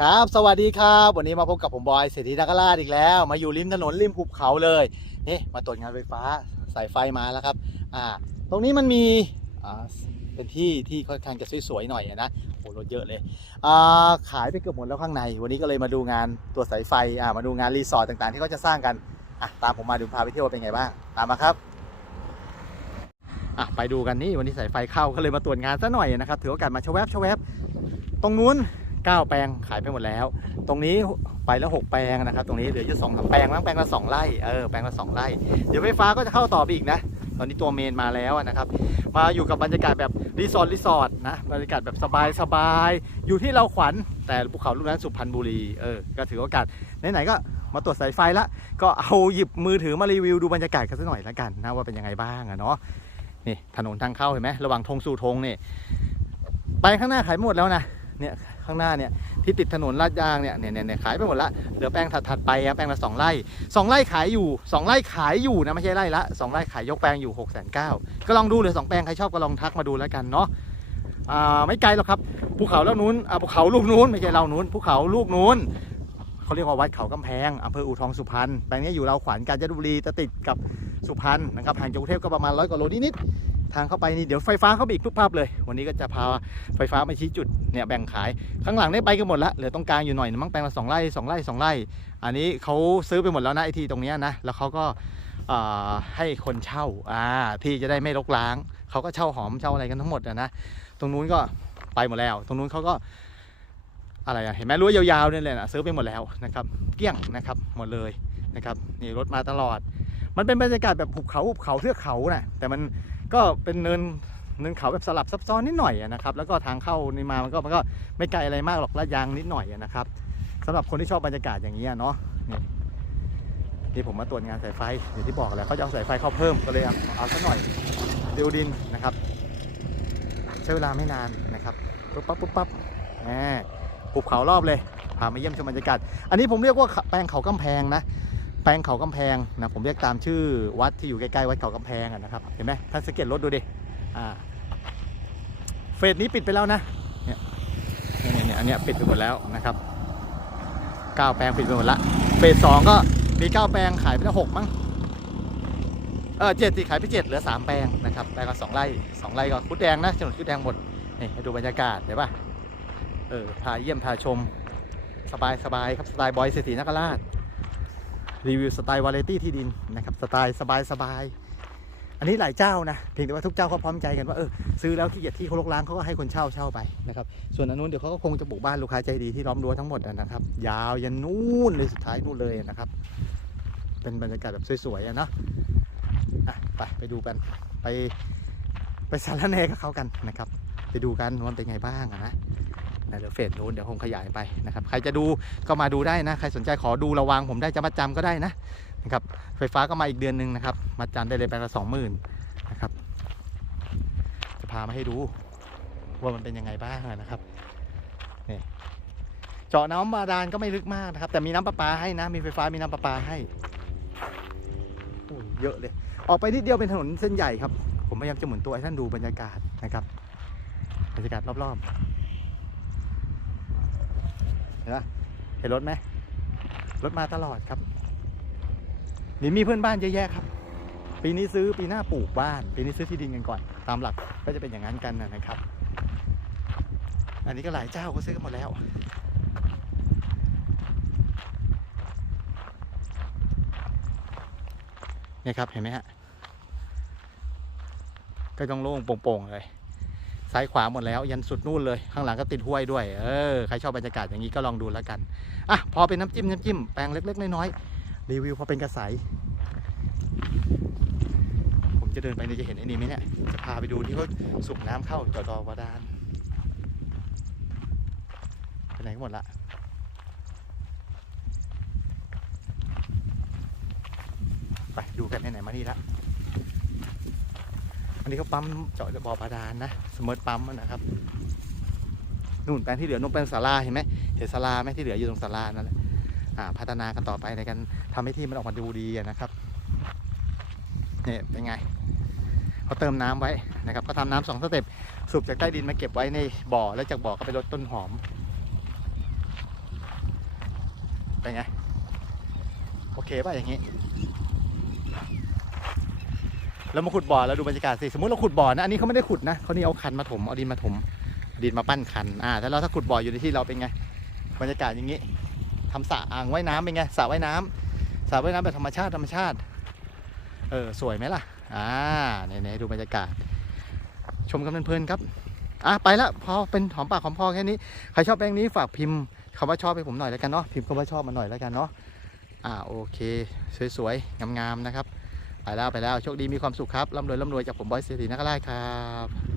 ครับ สวัสดีครับ วันนี้มาพบกับผมบอยเศรษฐีนักราอีกแล้ว มาอยู่ริมถนนริมภูเขาเลย นี่มาตรวจงานไฟฟ้าสายไฟมาแล้วครับ อ่า ตรงนี้มันมีอ่าเป็นที่ที่ค่อนข้างจะสวยๆหน่อยนะโอ้รถเยอะเลยอ่าขายไปเกือบหมดแล้วข้างใน วันนี้ก็เลยมาดูงานตัวสายไฟ อ่า มาดูงานรีสอร์ทต่างๆ ที่เขาจะสร้างกัน อะ ตามผมมาดูพาไปเที่ยวเป็นไงบ้าง ตามมาครับอะไปดูกันนี่วันนี้สายไฟเข้าก็เลยมาตรวจงานซะหน่อยนะครับ ถือโอกาสมาชแวบชแวบตรงนู้น 9 แปลงขายไปหมดแล้ว ตรงนี้ไปแล้ว 6 แปลงนะครับ ตรงนี้เหลืออยู่สองสามแปลงมั้งแปลงละ2ไร่เออแปลงละ2ไร่เดี๋ยวไฟฟ้าก็จะเข้าต่อไปอีกนะ ตอนนี้ตัวเมนมาแล้วนะครับ มาอยู่กับบรรยากาศแบบรีสอร์ทรีสอร์ทนะบรรยากาศแบบสบายสบายอยู่ที่เราขวัญแต่ภูเขาลูกนั้นสุพรรณบุรีเออก็ถือโอกาสไหนๆก็มาตรวจสายไฟละก็เอาหยิบมือถือมารีวิวดูบรรยากาศกันสักหน่อยละกันนะว่าเป็นยังไงบ้างอะเนาะนี่ถนนทางเข้าเห็นไหมระหว่างธงสู่ธงนี่ไปข้างหน้าขายหมดแล้วนะ เนี่ยข้างหน้าเนี่ยที่ติดถนนลาดยางเนี่ยเนี่ยเนี่ยขายไปหมดละเหลือแปลงถัดๆไปครับแปลงละสองไร่สองไร่ขายอยู่สองไร่ขายอยู่นะไม่ใช่ไร่ละสองไร่ขายยกแปลงอยู่หกแสนเก้าก็ลองดูเหลือสองแปลงใครชอบก็ลองทักมาดูแล้วกันเนาะอ่าไม่ไกลหรอกครับภูเขาแล้วนู้นอ่าภูเขาลูกนู้นไม่ใช่เรานู้นภูเขาลูกนู้น เขาเรียกว่าวัดเขากำแพงอำเภออู่ทองสุพรรณแปลงนี้อยู่เราวขวัญกาญจนบุรีจะติดกับสุพรรณนะครับห่างจากกรุงเทพก็ประมาณร้อยกว่าโลนิดๆทางเข้าไปนี่เดี๋ยวไฟฟ้าเข้าไปอีกทุกภาพเลย วันนี้ก็จะพาไฟฟ้ามาชี้จุดเนี่ยแบ่งขายข้างหลังได้ไปกันหมดละเหลือตรงกลางอยู่หน่อยมั้งแปลงละสองไร่สองไร่สองไร่ อันนี้เขาซื้อไปหมดแล้วนะไอทีตรงนี้นะแล้วเขาก็ให้คนเช่าอ่าที่จะได้ไม่รกล้าง เขาก็เช่าหอมเช่าอะไรกันทั้งหมดนะตรงนู้นก็ไปหมดแล้ว ตรงนู้นเขาก็ อะไรอะเห็นไหมรั้วยาวๆเนี่ยเลยนะซื้อไปหมดแล้วนะครับเกลี้ยงนะครับหมดเลยนะครับนี่รถมาตลอด มันเป็นบรรยากาศแบบหุบเขาหุบเขาเทือกเขานะแต่มันก็เป็นเนินเนินเขาแบบสลับซับซ้อนนิดหน่อยนะครับแล้วก็ทางเข้านี่มามันก็มันก็ไม่ไกลอะไรมากหรอกลาดยางนิดหน่อยนะครับสำหรับคนที่ชอบบรรยากาศอย่างนี้ยเนาะนี่ที่ผมมาตรวจงานสายไฟอย่างที่บอกแหละเขาจะเอาสายไฟเข้าเพิ่มก็เลยเอาเอาสักหน่อยดิวดินนะครับ ใช้เวลาไม่นานนะครับปุ๊บปั๊บปุ๊บปั๊บแหม ภูเขารอบเลยพามาเยี่ยมชมบรรยากาศ อันนี้ผมเรียกว่าแปลงเขากำแพงนะแปลงเขากำแพงนะผมเรียกตามชื่อวัดที่อยู่ใกล้ๆวัดเขากำแพงนะครับเห็นไหมท่านสังเกตรถดูดิอ่าเฟสนี้ปิดไปแล้วนะเนี่ยเนี่ยอันเนี้ยปิดไปหมดแล้วนะครับเก้าแปลงปิดไปหมดละเฟสสองก็มีเก้าแปลงขายไปแล้วหกมั้งเออเจ็ดสิขายไปเจ็ดเหลือสามแปลงนะครับแปลงละสองไร่สองไร่ก็คุดแดงนะถนนคุดแดงหมดนี่ให้ดูบรรยากาศเห็นปะ เออพาเยี่ยมพาชม สบายสบายครับ สไตล์บอยเศรษฐีนคราชรีวิวสไตล์วาไรตี้ที่ดินนะครับสไตล์สบายสบายอันนี้หลายเจ้านะเพียงแต่ว่าทุกเจ้าเขาพร้อมใจกันว่าเออซื้อแล้วขี้เกียจที่เขาลกล้างเขาก็ให้คนเช่าเช่าไปนะครับส่วนอันนู้นเดี๋ยวเขาก็คงจะปลูกบ้านลูกค้าใจดีที่ล้อมรั้วทั้งหมดนะครับ ยาวยันนู่นเลยสุดท้ายนู่นเลยนะครับ เป็นบรรยากาศแบบสวยๆอะเนาะอะไปไปดูกันไปไปสารแนกับเขากันนะครับ ไปดูกันว่าเป็นไงบ้างนะ นะเดี๋ยวเฟสนู้นเดี๋ยวคงขยายไปนะครับใครจะดูก็มาดูได้นะ ใครสนใจขอดูระวังผมได้จะมาจำก็ได้นะนะครับไฟฟ้าก็มาอีกเดือนหนึ่งนะครับ มาจำได้เลยไปละสองหมื่นนะครับ จะพามาให้ดูว่ามันเป็นยังไงบ้างนะครับนี่เจาะน้ำบาดาลก็ไม่ลึกมากนะครับ แต่มีน้ำประปาให้นะ มีไฟฟ้ามีน้ำประปาให้โอ้ยเยอะเลย ออกไปนิดเดียวเป็นถนนเส้นใหญ่ครับ ผมพยายามจะหมุนตัวให้ท่านดูบรรยากาศนะครับ บรรยากาศรอบๆ เห็นปะเห็นรถไหมรถมาตลอดครับนี่มีเพื่อนบ้านเยอะแยะครับ ปีนี้ซื้อปีหน้าปลูกบ้าน ปีนี้ซื้อที่ดินกันก่อน ตามหลักก็จะเป็นอย่างนั้นกันนะครับ อันนี้ก็หลายเจ้าก็ซื้อกันหมดแล้วเนี่ยครับเห็นไหมฮะก็ต้องโล่งโปร่งๆเลย ซ้ายขวาหมดแล้ว ยันสุดนู่นเลย ข้างหลังก็ติดห้วยด้วย เออ ใครชอบบรรยากาศอย่างนี้ก็ลองดูแล้วกัน อะ พอเป็นน้ำจิ้มน้ำจิ้มแปลงเล็ก ๆ น้อยๆ รีวิวพอเป็นกระใสผมจะเดินไปเนี่ยจะเห็นไอ้นี่ไหมเนี่ย จะพาไปดูที่เขาสูบน้ำเข้าจอจอบาดาลไปไหนกันหมดละไปดูกันไหนๆมานี่ละ อันนี้เขาปั๊มเจาะบ่อบาดาลนะสมมติปั๊มนะครับนู่นแปลงที่เหลือนู่นเป็นศาลาเห็นไหมเห็นศาลาไหมที่เหลืออยู่ตรงศาลานั่นแหละอ่าพัฒนากันต่อไปในการทำให้ที่มันออกมาดูดีนะครับเนี่ยเป็นไงเขาเติมน้ำไว้นะครับเขาทำน้ำสองสเต็ปสูบจากใต้ดินมาเก็บไว้ในบ่อแล้วจากบ่อก็ไปลดต้นหอมเป็นไงโอเคป่ะอย่างงี้ แล้วมาขุดบ่อแล้วดูบรรยากาศสิสมมติเราขุดบ่อนะอันนี้เขาไม่ได้ขุดนะเขานี่เอาคันมาถมเอาดินมาถมดินมาปั้นคันอ่าแต่เราถ้าขุดบ่ออยู่ในที่เราเป็นไง บรรยากาศอย่างงี้ทำสระอ่างว่ายน้ำเป็นไงสระว่ายน้ำสระว่ายน้ำแบบธรรมชาติธรรมชาติเออสวยไหมล่ะอ่าเนี่ยๆดูบรรยากาศ ชมกันเพลินๆครับอะไปละพอเป็นหอมปากหอมคอแค่นี้ใครชอบแบงนี้ฝากพิมพ์คำว่าชอบให้ผมหน่อยแล้วกันเนาะพิมพ์คำว่าชอบมาหน่อยแล้วกันเนาะอ่าโอเค สวยๆงามๆนะครับ ไปแล้วไปแล้วโชคดีมีความสุขครับร่ำรวยร่ำรวยจากผมบอยเศรษฐีนักไล่ครับ